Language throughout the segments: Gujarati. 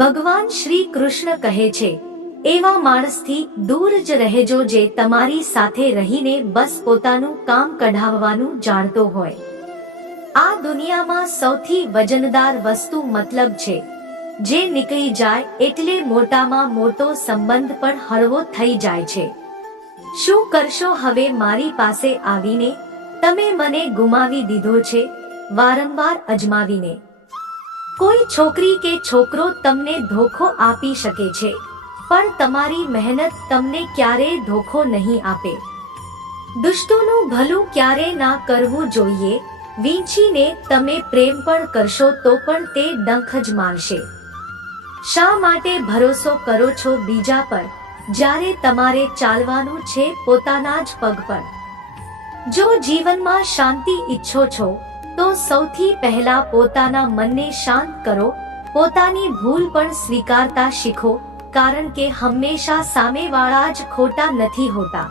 ભગવાન શ્રી કૃષ્ણ કહે છે, એવા માણસથી દૂર જ રહેજો જે તમારી સાથે રહીને બસ પોતાનું કામ કઢાવવાનું જાણતો હોય. આ દુનિયામાં સૌથી વજનદાર વસ્તુ મતલબ છે, જે નીકળી જાય એટલે મોટામાં મોટો સંબંધ પણ હળવો થઈ જાય છે. શું કરશો હવે મારી પાસે આવીને? તમે મને ગુમાવી દીધો છે વારંવાર અજમાવીને. કોઈ છોકરી કે છોકરો તમને ધોખો આપી શકે છે, પણ તમારી મહેનત તમને ક્યારેય ધોખો નહીં આપે. દુષ્ટોનું ભલું ક્યારે ના કરવું જોઈએ. વીંછીને તમે પ્રેમ પણ કરશો તો પણ તે ડંખ જ મારશે. શા માટે ભરોસો કરો છો બીજા પર, જ્યારે તમારે ચાલવાનું છે પોતાના જ પગ પર? જો જીવનમાં શાંતિ ઈચ્છો છો તો સૌથી પહેલા પોતાના મનને શાંત કરો. પોતાની ભૂલ પણ સ્વીકારતા શીખો, કારણ કે હંમેશા સામેવાળા જ ખોટા નથી હોતા.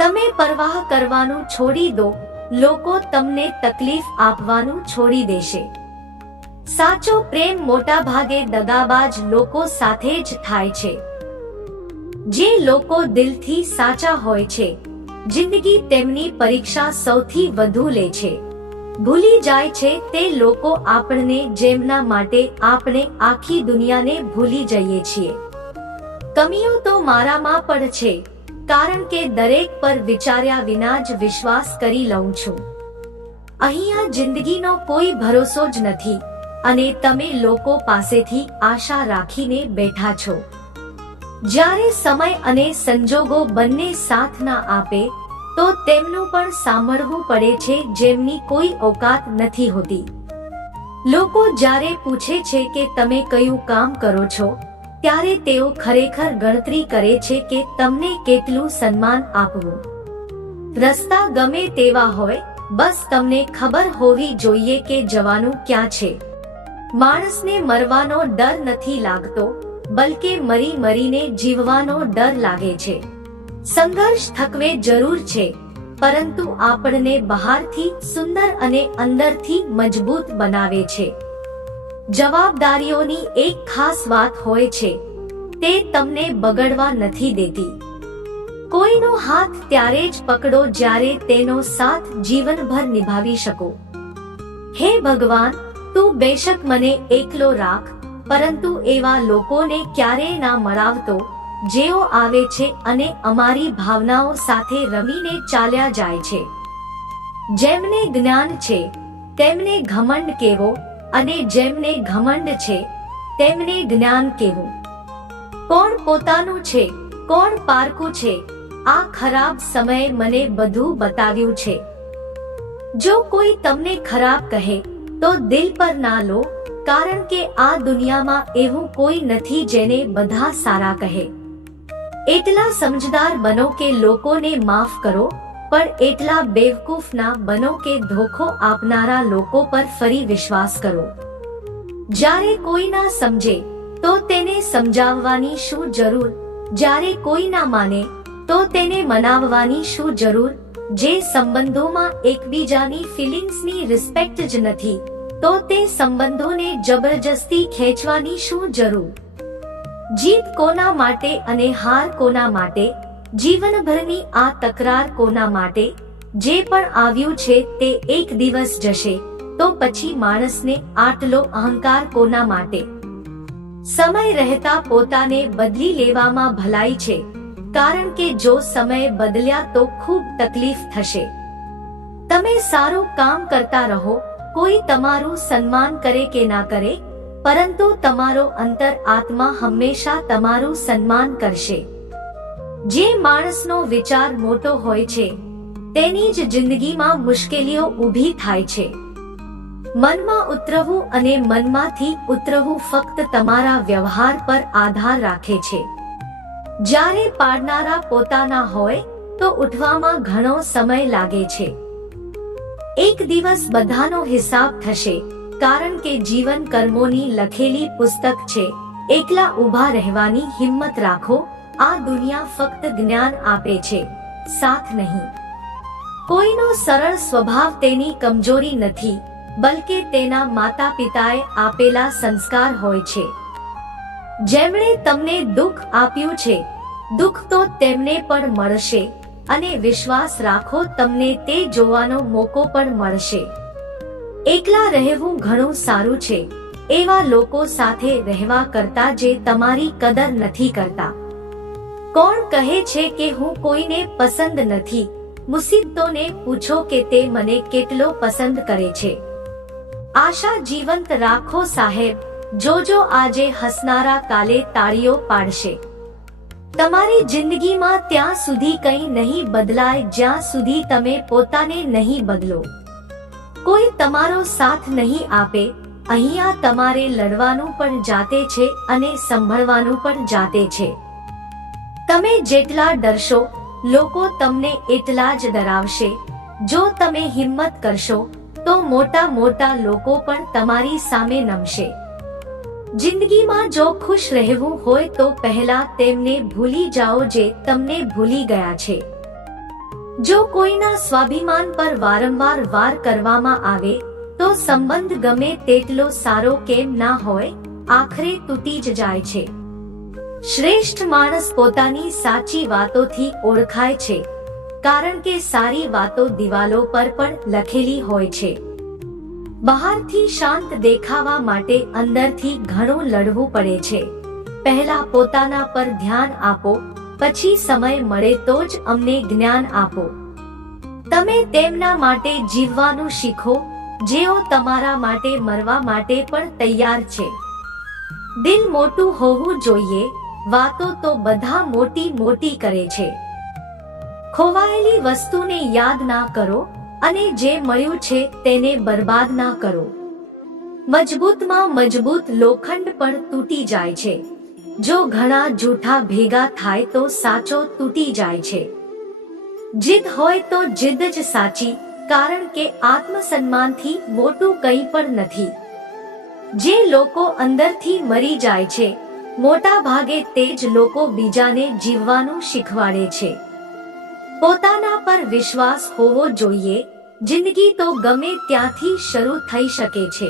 તમે પરવાહ કરવાનું છોડી દો, લોકો તમને તકલીફ આપવાનું છોડી દેશે. સાચો પ્રેમ મોટા ભાગે દગાબાજ લોકો સાથે જ થાય છે. જે લોકો દિલથી સાચા હોય છે, જિંદગી તેમની પરીક્ષા સૌથી વધુ લે છે. ભૂલી જાય છે તે લોકો આપણને, જેમના માટે આપણે આખી દુનિયાને ભૂલી જઈએ છીએ. કમીઓ તો મારામાં પણ છે, કારણ કે દરેક પર વિચાર્યા વિના જ વિશ્વાસ કરી લઉં છું. અહીંયા જિંદગીનો કોઈ ભરોસો જ નથી, અને તમે લોકો પાસેથી આશા રાખીને બેઠા છો. જ્યારે સમય અને સંજોગો બંને સાથ ના આપે તો તેમનું પણ સાંભળવું પડે છે, જેમની કોઈ ઓકાત નથી હોતી. લોકો જ્યારે પૂછે છે કે તમે કયું કામ કરો છો, ત્યારે તેઓ ખરેખર ગણતરી કરે છે કે તમને કેટલું સન્માન આપવું. રસ્તા ગમે તેવા હોય, બસ તમને ખબર હોવી જોઈએ કે જવાનું ક્યાં છે. માણસને મરવાનો ડર નથી લાગતો, બલકે મરી મરીને જીવવાનો ડર લાગે છે. સંઘર્ષ થકવે જરૂર છે, પરંતુ આપણને બહારથી સુંદર અને અંદરથી મજબૂત બનાવે છે. જવાબદારીઓની એક ખાસ વાત હોય છે, તે તમને બગડવા નથી દેતી. કોઈનો હાથ ત્યારે જ પકડો જ્યારે તેનો સાથ જીવનભર નિભાવી શકો. હે ભગવાન, તું બેશક મને એકલો રાખ, પરંતુ એવા લોકોને ક્યારેય ના મળાવતો, જેઓ આવે છે અને અમારી ભાવનાઓ સાથે રમીને ચાલ્યા જાય છે. જેમને જ્ઞાન છે તેમને ઘમંડ કેવો, અને જેમને ઘમંડ છે તેમને જ્ઞાન કેવું. કોણ પોતાનું છે, કોણ પારકું છે, આ ખરાબ સમયે મને બધું બતાવ્યું છે. જો કોઈ તમને ખરાબ કહે તો દિલ પર ના લો, કારણ કે આ દુનિયામાં એવું કોઈ નથી જેને બધા સારા કહે. એટલા સમજદાર બનો કે લોકોને માફ કરો, પણ એટલા બેવકૂફ ના બનો કે ધોખો આપનારા લોકો પર ફરી વિશ્વાસ કરો. જ્યારે કોઈ ના સમજે તો તેને સમજાવવાની શું જરૂર? જ્યારે કોઈ ના માને તો તેને મનાવવાની શું જરૂર? જે સંબંધોમાં એકબીજાની ફિલિંગ્સની રિસ્પેક્ટ જ નથી, તો તે સંબંધોને જબરજસ્તી ખેંચવાની શું જરૂર? જીત કોના માટે અને હાર કોના માટે? જીવનભરની આ તકરાર કોના માટે? જે પણ આવ્યું છે તે એક દિવસ જશે, તો પછી માણસને આટલો અહંકાર કોના માટે? સમય રહેતા પોતાને બદલી લેવામાં ભલાઈ છે, કારણ કે જો સમય બદલ્યા તો ખૂબ તકલીફ થશે. તમે સારું કામ કરતા રહો, કોઈ તમારું સન્માન કરે કે ના કરે, પરંતુ તમારો અંતર આત્મા હંમેશા તમારું સન્માન કરશે. જે માણસનો વિચાર મોટો હોય છે, તેની જ જિંદગીમાં મુશ્કેલીઓ ઊભી થાય છે. મનમાં ઉતરવું અને મનમાંથી ઉતરવું ફક્ત તમારા વ્યવહાર પર આધાર રાખે છે. જ્યારે પાડનારા પોતાના હોય તો ઉઠવામાં ઘણો સમય લાગે છે. એક દિવસ બધાનો હિસાબ થશે, કારણ કે જીવન કર્મોની લખેલી પુસ્તક છે. એકલા ઊભા રહેવાની હિંમત રાખો. આ દુનિયા ફક્ત જ્ઞાન આપે છે, સાથ નહીં. કોઈનો સરળ સ્વભાવ તેની કમજોરી નથી, બલકે તેના માતા પિતાએ આપેલા સંસ્કાર હોય છે. જેમણે તમને દુઃખ આપ્યું છે, દુઃખ તો તેમને પણ મળશે, અને વિશ્વાસ રાખો તમને તે જોવાનો મોકો પણ મળશે. એકલા રહેવું ઘણું સારું છે, એવા લોકો સાથે રહેવા કરતા જે તમારી કદર નથી કરતા. કોણ કહે છે કે હું કોઈને પસંદ નથી? મુસીબતોને પૂછો કે તે મને કેટલો પસંદ કરે છે. આશા જીવંત રાખો સાહેબ, જોજો આજે હસનારા કાલે તાળીઓ પાડશે. તમારી જિંદગીમાં ત્યાં સુધી કંઈ નહીં બદલાય જ્યાં સુધી તમે પોતાને નહીં બદલો. કોઈ તમારો સાથ નહીં આપે. અહીંયા તમારે લડવાનું પણ જાતે છે અને સંભળવાનું પણ જાતે છે. તમે જેટલા ડરશો, લોકો તમને એટલા જ ડરાવશે. જો તમે હિંમત કરશો તો મોટા મોટા લોકો પણ તમારી સામે નમશે. જિંદગીમાં જો ખુશ રહેવું હોય તો પહેલા તેમને ભૂલી જાઓ જે તમને ભૂલી ગયા છે. જો કોઈના સ્વાભિમાન પર વારંવાર વાર કરવામાં આવે તો સંબંધ ગમે તેટલો સારો કેમ ના હોય, આખરે તૂટી જ જાય છે. શ્રેષ્ઠ માણસ પોતાની સાચી વાતોથી ઓળખાય છે, કારણ કે સારી વાતો દિવાલો પર પણ લખેલી હોય છે. બહારથી શાંત દેખાવા માટે અંદરથી ઘણું લડવું પડે છે. પહેલા પોતાના પર ધ્યાન આપો, પછી સમય મળે તો જ અમને જ્ઞાન આપો. તમે તેમના માટે જીવવાનું શીખો જેઓ તમારા માટે મરવા માટે પણ તૈયાર છે. દિલ મોટું હોવું જોઈએ. વાતો તો બધા મોટી મોટી કરે છે. ખોવાયેલી વસ્તુને યાદ ના કરો અને જે મળ્યું છે તેને બરબાદ ના કરો. મજબૂતમાં મજબૂત લોખંડ પણ તૂટી જાય છે. જો ઘણા જૂઠા ભેગા થાય તો સાચો તૂટી જાય છે. જીદ હોય તો જીદ જ સાચી, કારણ કે આત્મસન્માનથી મોટું કંઈ પણ નથી. જે લોકો અંદરથી મરી જાય છે, મોટા ભાગે તે જ લોકો બીજાને જીવવાનું શીખવાડે છે. પોતાના પર વિશ્વાસ હોવો જોઈએ. જિંદગી તો ગમે ત્યાંથી શરૂ થઈ શકે છે.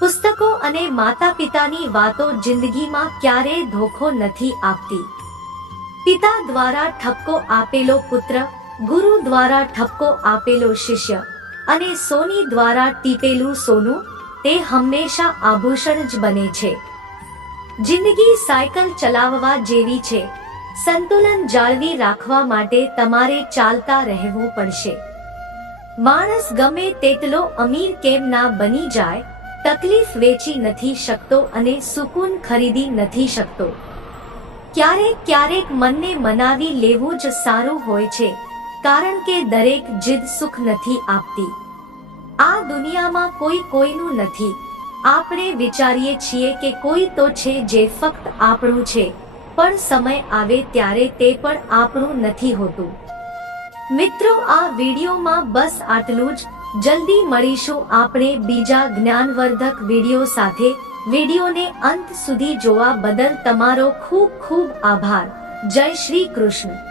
પુસ્તકો અને માતા પિતાની વાતો જિંદગીમાં ક્યારેય ધોખો નથી આપતી. પિતા દ્વારા ઠપકો આપેલો પુત્ર, ગુરુ દ્વારા ઠપકો આપેલો શિષ્ય અને સોની દ્વારા ટીપેલું સોનું, તે હંમેશા આભૂષણ જ બને છે. જિંદગી સાયકલ ચલાવવા જેવી છે. સંતુલન જાળવી રાખવા માટે તમારે ચાલતા રહેવું પડશે. માણસ ગમે તેટલો અમીર કેમ ના બની જાય, તકલીફ વેચી નથી શકતો અને સુકૂન ખરીદી નથી શકતો. ક્યારેક ક્યારેક મનને મનાવી લેવું જ સારું હોય છે, કારણ કે દરેક જીદ સુખ નથી આપતી. આ દુનિયામાં કોઈ કોઈનું નથી. આપણે વિચારીએ છીએ કે કોઈ તો છે જે ફક્ત આપણું છે, પણ સમય આવે ત્યારે તે પણ આપણું નથી હોતું. મિત્રો, આ વિડીયોમાં બસ આટલું જ. જલ્દી મળીશું આપણે બીજા જ્ઞાનવર્ધક વિડીયો સાથે. વિડીયોને અંત સુધી જોવા બદલ તમારો ખૂબ ખૂબ આભાર. જય શ્રી કૃષ્ણ.